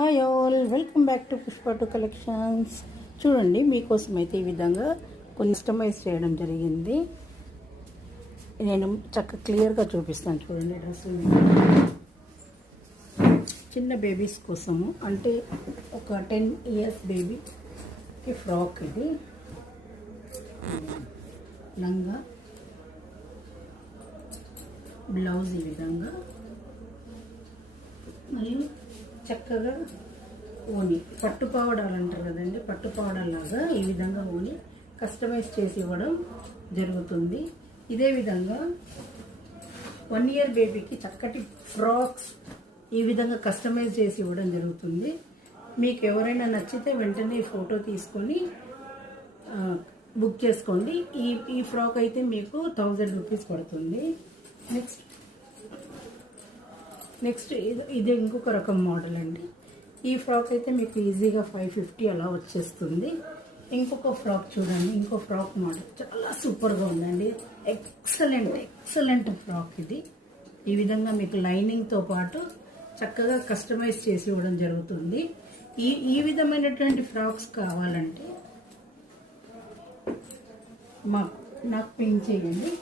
Hi all, welcome back to పుష్ప2 collections. చూడండి, మీకోసం అయితే ఈ విధంగా కొన్ని కస్టమైజ్ చేయడం జరిగింది. నేను క్లియర్గా చూపిస్తాను. చూడండి, డ్రెస్సులు చిన్న బేబీస్ కోసము, అంటే ఒక 10 ఇయర్స్ బేబీకి ఫ్రాక్. ఇది లంగా, బ్లౌజ్ ఈ విధంగా, మరియు చక్కగా ఓని పట్టుపావడాలు అంటారు కదండి, పట్టుపావడాలాగా ఈ విధంగా ఓని కస్టమైజ్ చేసి ఇవ్వడం జరుగుతుంది. ఇదే విధంగా 1 ఇయర్ బేబీకి చక్కటి ఫ్రాక్స్ ఈ విధంగా కస్టమైజ్ చేసి ఇవ్వడం జరుగుతుంది. మీకు ఎవరైనా నచ్చితే వెంటనే ఫోటో తీసుకొని బుక్ చేసుకోండి. ఈ ఫ్రాక్ అయితే మీకు 1000 రూపీస్ పడుతుంది. నెక్స్ట్ ఇది ఇంకొక రకం మోడల్ అండి. ఈ ఫ్రాక్ అయితే మీకు ఈజీగా 550 అలా వచ్చేస్తుంది. ఇంకొక ఫ్రాక్ చూడండి, ఇంకో ఫ్రాక్ మోడల్ చాలా సూపర్గా ఉందండి. ఎక్సలెంట్ ఫ్రాక్ ఇది. ఈ విధంగా మీకు లైనింగ్తో పాటు చక్కగా కస్టమైజ్ చేసి ఇవ్వడం జరుగుతుంది. ఈ విధమైనటువంటి ఫ్రాక్స్ కావాలంటే నాకు పింక్ చేయండి.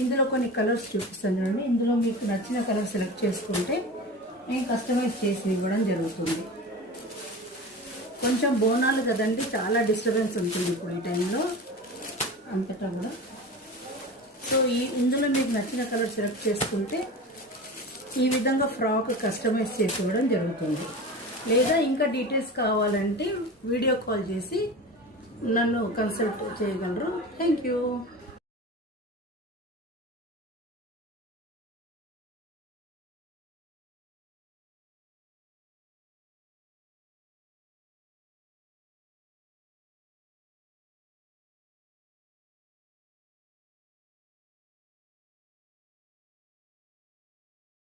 ఇందులో కొన్ని కలర్స్ చూపిస్తాను చూడండి. ఇందులో మీకు నచ్చిన కలర్ సెలెక్ట్ చేసుకుంటే నేను కస్టమైజ్ చేసి ఇవ్వడం జరుగుతుంది. కొంచెం బోనాలు కదండి, చాలా డిస్టర్బెన్స్ ఉంటుంది ఇప్పుడు ఈ టైంలో అంతటా కూడా. సో ఇందులో మీకు నచ్చిన కలర్ సెలెక్ట్ చేసుకుంటే ఈ విధంగా ఫ్రాక్ కస్టమైజ్ చేసి ఇవ్వడం జరుగుతుంది. లేదా ఇంకా డీటెయిల్స్ కావాలంటే వీడియో కాల్ చేసి నన్ను కన్సల్ట్ చేయగలరు. Thank you.